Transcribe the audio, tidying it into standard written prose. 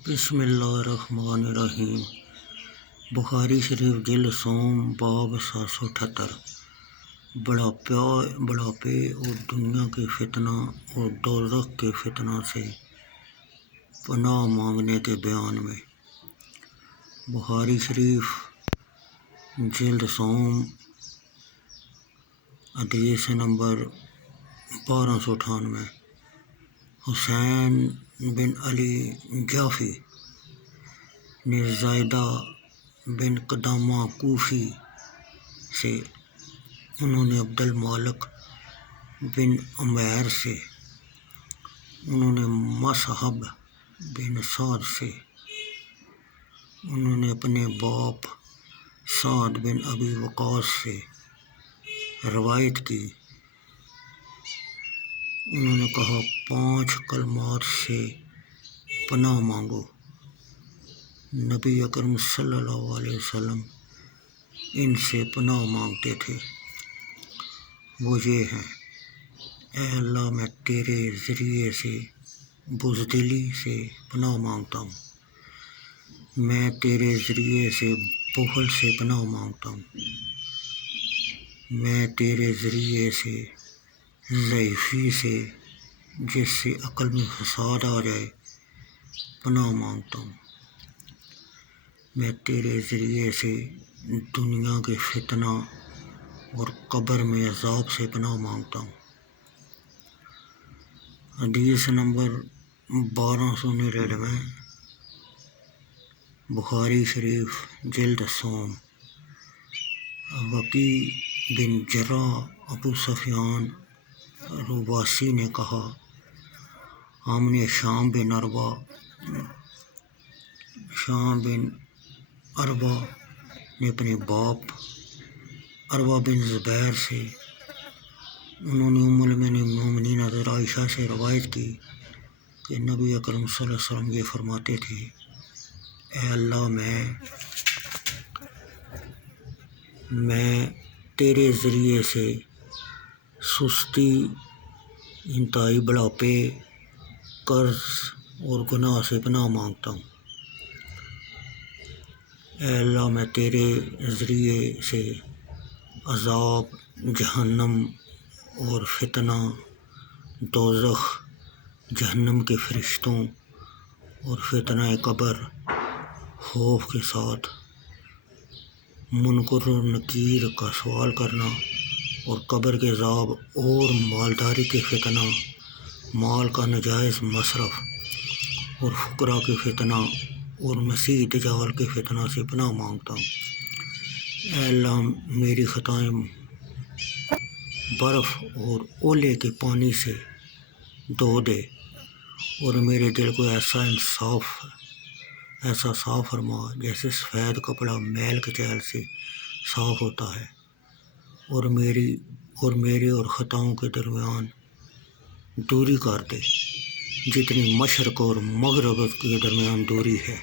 بسم اللہ الرحمن الرحیم۔ بخاری شریف جلد سوم باب 778۔ بڑھاپے اور دنیا کے فتنہ اور دوزخ کے فتنہ سے پناہ مانگنے کے بیان میں۔ بخاری شریف جلد سوم حدیث نمبر 1298۔ حسین بن علی جعفی نے زائدہ بن قدامہ کوفی سے، انہوں نے عبد المالک بن عمیر سے، انہوں نے مصعب بن سعد سے، انہوں نے اپنے باپ سعد بن ابی وقاص سے روایت کی، انہوں نے کہا 5 کلمات سے پناہ مانگو۔ نبی اکرم صلی اللہ علیہ وسلم ان سے پناہ مانگتے تھے، وہ یہ ہیں: اے اللہ، میں تیرے ذریعے سے بزدلی سے پناہ مانگتا ہوں، میں تیرے ذریعے سے بخل سے پناہ مانگتا ہوں، میں تیرے ذریعے سے ضعیفی سے، جس سے عقل میں فساد آ جائے، پناہ مانگتا ہوں، میں تیرے ذریعے سے دنیا کے فتنہ اور قبر میں عذاب سے پناہ مانگتا ہوں۔ حدیث نمبر 1299۔ بخاری شریف جلد سوم۔ وکیع بن جراح ابو سفیان رواسی نے کہا، ہم نے شام بن عروہ نے اپنے باپ عروہ بن زبیر سے، انہوں نے ام المومنین حضرت عائشہ سے روایت کی کہ نبی اکرم صلی اللہ علیہ وسلم یہ فرماتے تھے: اے اللہ، میں تیرے ذریعے سے سستی، انتہائی بڑھاپے، قرض اور گناہ سے پناہ مانگتا ہوں۔ اے اللہ، میں تیرے ذریعے سے عذاب جہنم اور فتنہ دوزخ، جہنم کے فرشتوں اور فتنہ قبر، خوف کے ساتھ منکر و نکیر کا سوال کرنا اور قبر کے عذاب اور مالداری کے فتنہ، مال کا ناجائز مصرف اور فقراء کے فتنہ اور مسیح دجال کے فتنہ سے پناہ مانگتا ہوں۔ اے اللہ، میری خطائیں برف اور اولے کے پانی سے دھو دے اور میرے دل کو ایسا صاف فرما جیسے سفید کپڑا میل کچیل سے صاف ہوتا ہے، اور میرے اور خطاؤں کے درمیان دوری کر دے جتنی مشرق اور مغرب کے درمیان دوری ہے۔